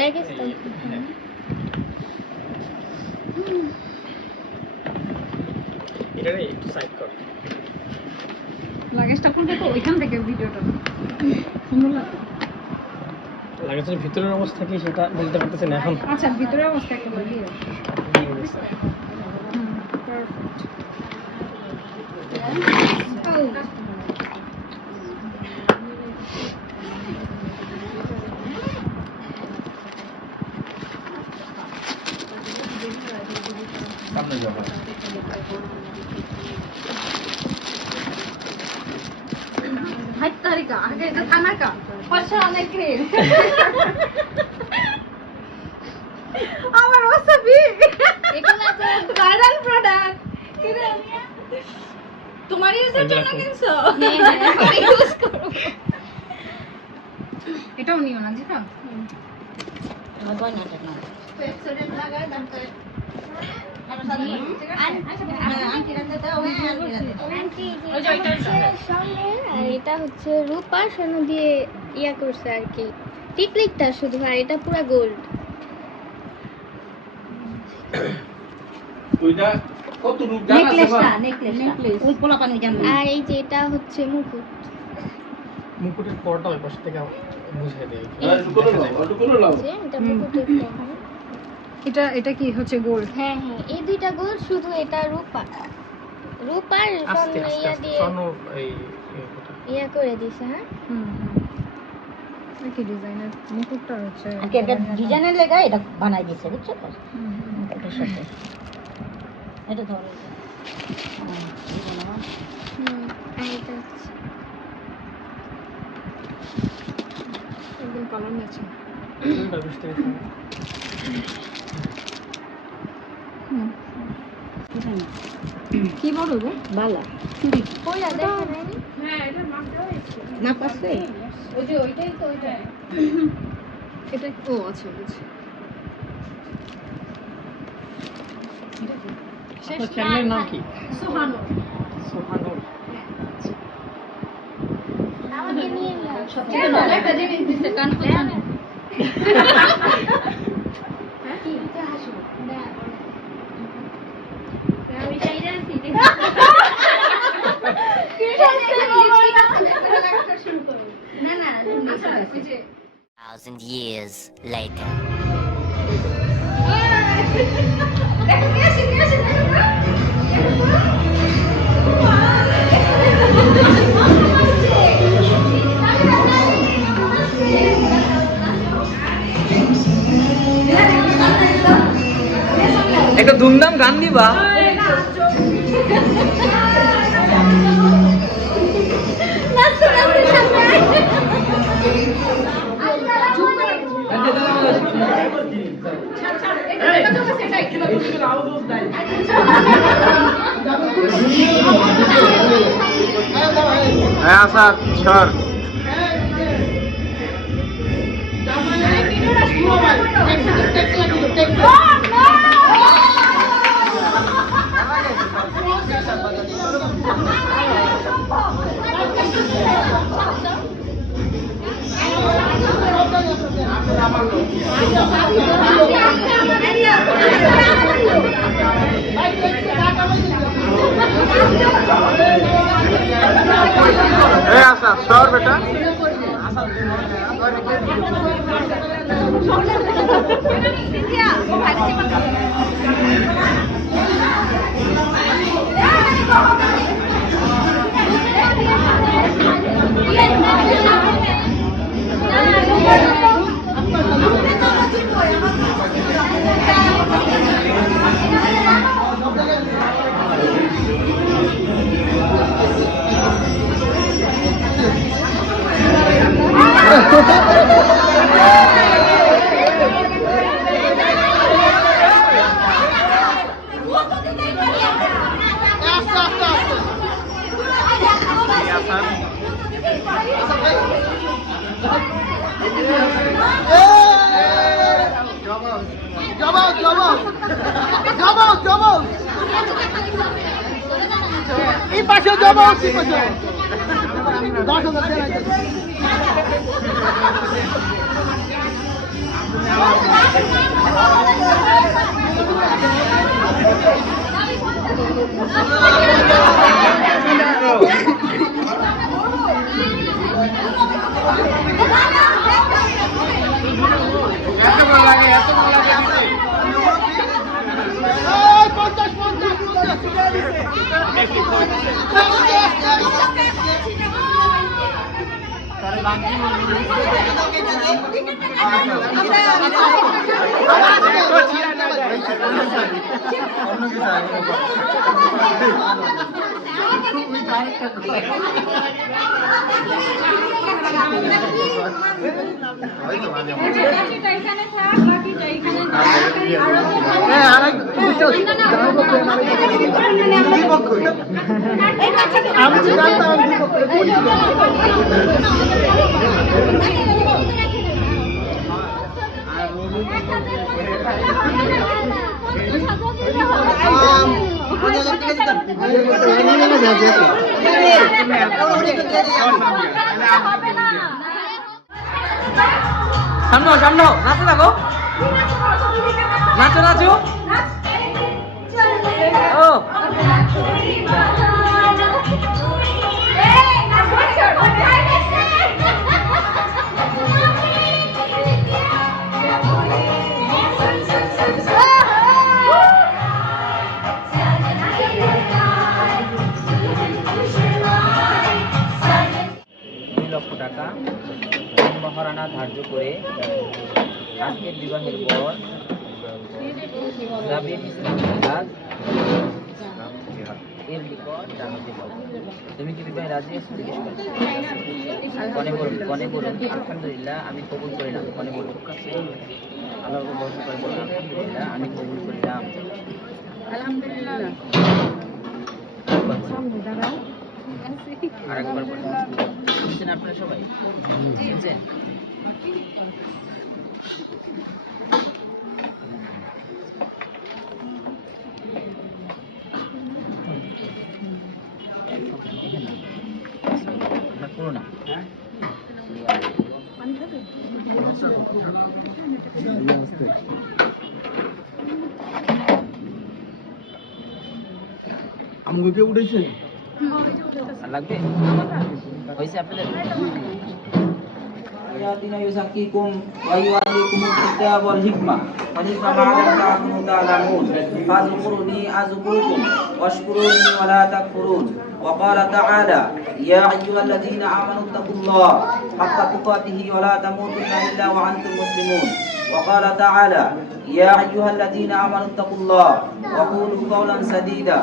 Luggage তো এটা একটু সাইড কর লাগেজটা খুলবে তো ওইখান থেকে ভিডিওটা সুন্দর লাগে লাগেজের ভিতরের অবস্থা কি সেটা বলতে পারতেছি না এখন আচ্ছা ভিতরের অবস্থা একটু বলি সামনে যাবো হাই তারিকা আগে এটা থানা কা পয়সা অনেক রে আমার ওসাবি এখানে তো ভাইরাল প্রোডাক্ট তোমার ইউজের জন্য কিনছো আমি ইউজ করব এটাও নিও না জিতা আমার গয়নাটা না এক্সিডেন্ট লাগায় দাম করে এটা হচ্ছে রূপা সোনা দিয়ে ইয়া করছে আর কি টিকলিকটা শুধু আর এটা পুরো গোল্ড ওইটা কত রূপ জানা আছে বা নেকলেস ওই পোলা পানি জানো আর এই যে এটা হচ্ছে মুকুট মুকুটের পরটা ওই পাশ থেকে বুঝিয়ে দেয় কোন লাভ যে এটা মুকুটের পর। এটা এটা কি হচ্ছে গোল্ড হ্যাঁ হ্যাঁ এই দুইটা গোল্ড শুধু এটা রূপা রূপার আস্তে স্বর্ণ আস্তে ইয়া আস্তে দিয়ে স্বর্ণ এই ইয়া করে দিছে হ্যাঁ কি ডিজাইনের মুকুটটা হচ্ছে এটা ডিজাইনের লেগা এটা বানাই দিয়েছে বুঝছো তো এটার সাথে এটা ধরো আর এটা হচ্ছে একদম কালার ম্যাচিং এটা বুঝতে কি বড় গো বালা ওইটা দেখেন নাকি না পাচ্ছে ওই যে ওইটাই তো ওইটা এটা ও আচ্ছা বুঝছি আপনার চ্যানেলের নাম কি সোহানো সোহানুর আমাকে নিয়ে নাও সবচেয়ে ভালো একটা জিনিস দিছে কান কোথানে কি এটা হাসো না আমি চাইরা আছি না না আচ্ছা ওই যে 1,000 years later. দেখো কে আসে একটা ধুমধাম গান দিবা হ্যাঁ স্যার স্যার सर बेटा এই পাশে যাবো এই পাশে 10,000 টাকা সামনে সামনে নাচো থাকো নাচো নাচো ও টাকা মহারানা ধার্য করে আজকের বিবাহের পর জাবির ইসলাম জিহাদ এর নিকট জানাতে বলো। তুমি কি বিবাহে রাজি আছো? জিজ্ঞেস করো। কনে বলুন আলহামদুলিল্লাহ আমি কবুল করিলাম। কনে বলুন আল্লাহকে ভরসা করে বলুন আলহামদুলিল্লাহ আমি কবুল করিলাম। আলহামদুলিল্লাহ। আরেকবার বলুন। শুনছেন আপনারা সবাই? শুনছেন? করোনা আমাকে উঠেছে লাগবে হয়েছে আপনাদের ayatina yuzakkikum wa yu'allikumul kitaba wal hikmah wa ma lam takunu ta'lamun fadhkuruni azkurukum washkuruni wa la takfurun wa qala ta'ala ya ayyuhalladhina amanu taqullaha haqqa tuqatih wa la tamutunna illa wa antum muslimun wa qala ta'ala ya ayyuhalladhina amanu taqullaha wa qulu qawlan sadida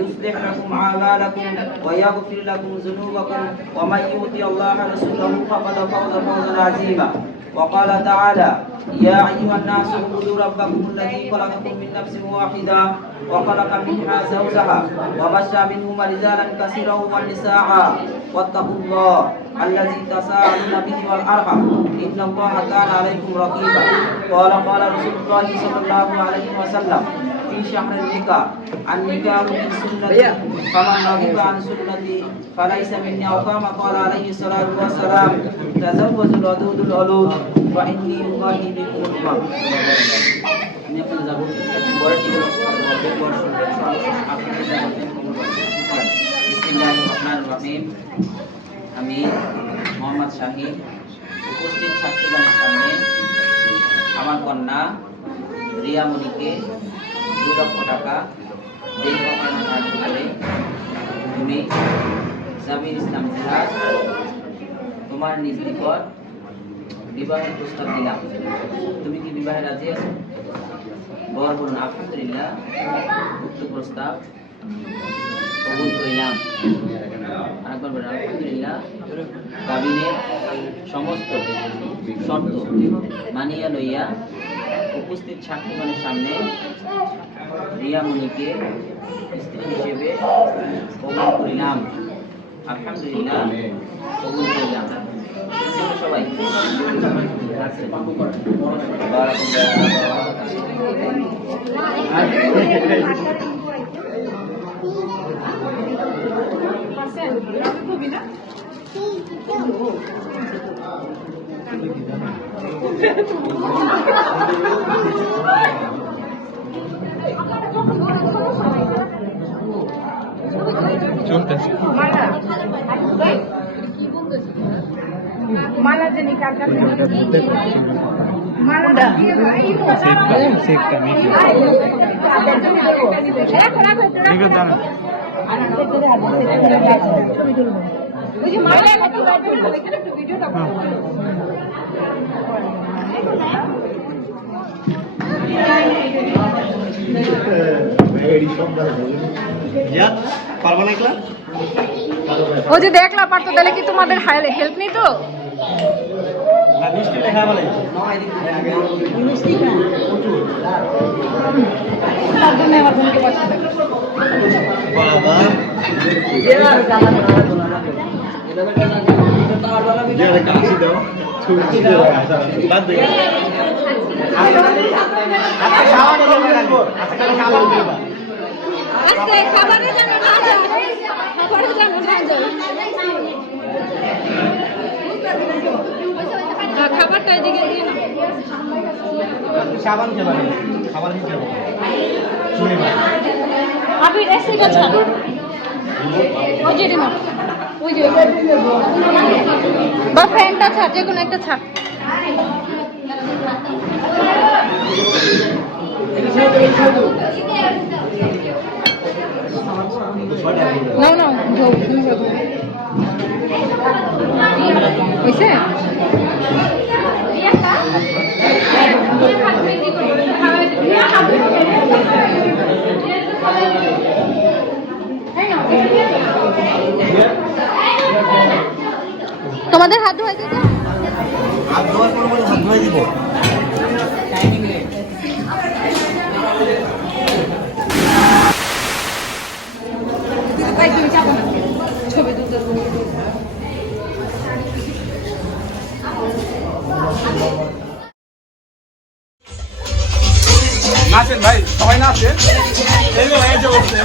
يصلح لكم أعمالكم ويغفر لكم ذنوبكم ومن يطع الله ورسوله فقد فاز فوزا عظيما وقال تعالى يا أيها الناس اعبدوا ربكم الذي خلقكم من نفس واحدة وخلق منها زوجها وبث منهما رجالا كثيرا ونساء واتقوا الله الذي تساءلون به والأرحم إن الله كان عليكم رقيبا قال رسول الله صلى الله عليه وسلم في شهر النكاح النكاح من سنتي فمن رغب عن سنتي فليس مني أو كما قال عليه الصلاة والسلام تزوجوا الودود الولود فإني أباهي بكم الأمم ini আপনারা যাব বড় টিকে বড় শুনবেন আপনাদের যাবেন বিসমিল্লাহিররহমানিররহিম আমি মোহাম্মদ শাহিদ উপস্থিত ছাত্রগণের সামনে আমার কন্যা রিয়া মনিকে 2 লক্ষ টাকা দেই মহারানা ধার্য করে তুমি জাবির ইসলাম জিহাদ তোমার নিজ নিকট বিবাহের প্রস্তাব দিলাম। তুমি কি বিবাহে রাজি আছো? বর বলুন আলহামদুলিল্লাহ উক্ত প্রস্তাব কবুল করিলাম। আরেকবার বলুন আলহামদুলিল্লাহ কাবিনের সমস্ত শর্ত মানিয়া লইয়া উপস্থিত সাক্ষীগণের সামনে রিয়া মনিকে স্ত্রী হিসেবে কবুল করিলাম। আলহামদুলিল্লাহ কবুল করিলাম। সবাই মালা জানি কার কাছে মালা ও যে দেখলা পারতো তাহলে কি তোমাদের হেল্প নিত খাবারের জন্য না যায় খাবারের জন্য না যায় খাবারটা এদিকে দিয়ে না সাবান খেলা খাবার দিতে হবে আপনি রেসিপিটা ছাড় ওই যে রিমোট ওই যে বা ফ্যানটা ছাড় যে কোনো একটা ছাড় নাও নাও যাও তুমি যাও হইছে তোমাদের হাত ধোয়া দিতে হাত ধোয়ার পর হাত ধুয়ে দিব ছবি তুলতে নাচেন ভাই, সবাই নাচেন। এই যে ভাই, এই যে বসছে।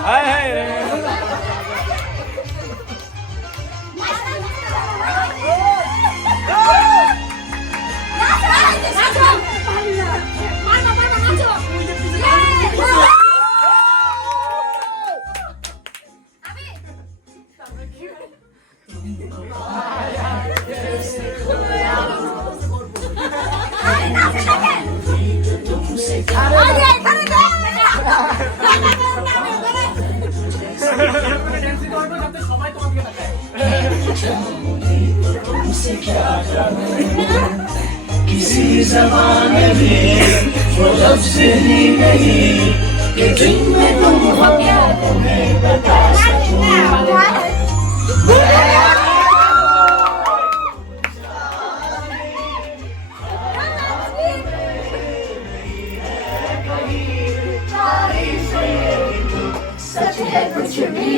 হায় হায় রে। किसी ज़माने में वो लफ्ज़ ही नहीं कि दिन में तुम हो क्या तुम्हें बता सच है कुछ भी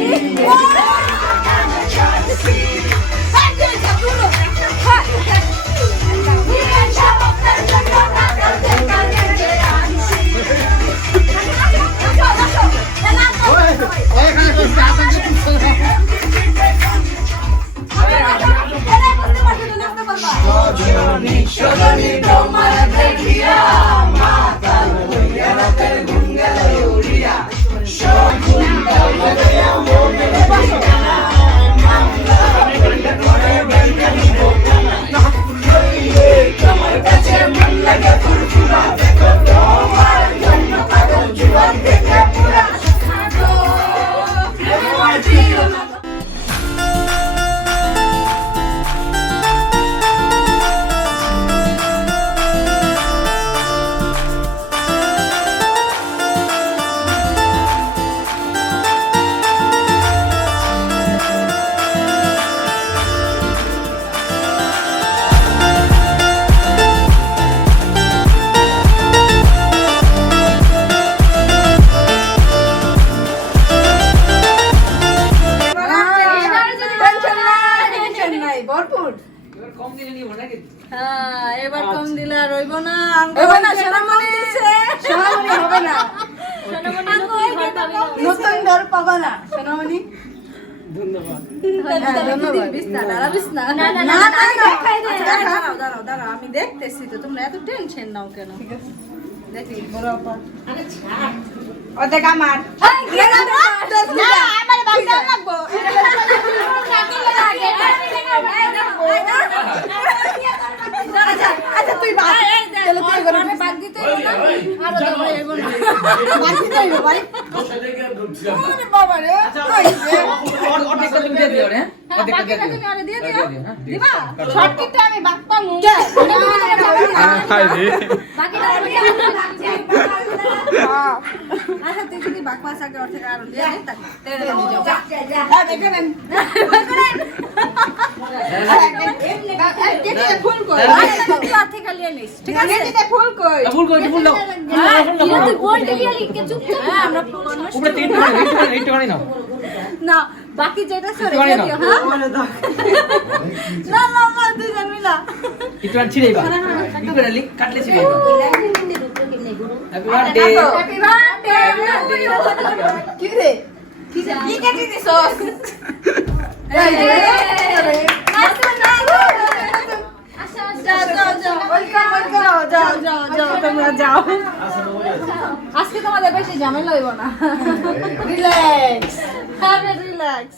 এবার কম দিলে আর হইব না হবে না সোনামণি সোনামণি হবে না নতুন ঘর পাবা না সোনামণি দাঁড়াও আমি দেখতেছি তো তোমরা এত টেনশন নাও কেন দেখি বড় আপা অর্ধেক আমার আমার বাচ্চা লাগবো আচ্ছা তুই বাদ চলো তুই গরমে বাদ দিতে আর দাও এগো না বাদ দিতে হইব ভাই ওরে বাবা রে অর্ধেকটা তুমি দিয়ে দিও রে অর্ধেকটা দিয়ে দিও তুমি আরে দিয়ে দিও দিবা শর্টকাটে আমি বাদ পামু হাই রে বাকিটা আমি আচ্ছা তুই যদি বাক পাস আগে অর্ধেক আর দিয়ে দে তাকে তেরে নিয়ে যাও হ্যাঁ দেখেন এমনি ফুল কই আর থেকে লিয়ে নিস ঠিক আছে এদিকে ফুল কই ফুল কই ফুল দাও তুই বলতে গিয়ে লিখে চুপচাপ হ্যাঁ আমরা ফুল উপরে তিনটে গাড়ি নাও না বাকি যেটা সরে একটুখানি দিও হ্যাঁ না না না তুই জানবি না একটু ছিড়েই বা একটু করে লিখ কাটলে ছিল হ্যাপি বার্থডে হ্যাপি বার্থডে কি রে কি কেটে দিছস এই রে আচ্ছা না আচ্ছা যাও তোমরা যাও আজকে তোমাদের বেশি ঝামেলা হইব না রিল্যাক্স রিল্যাক্স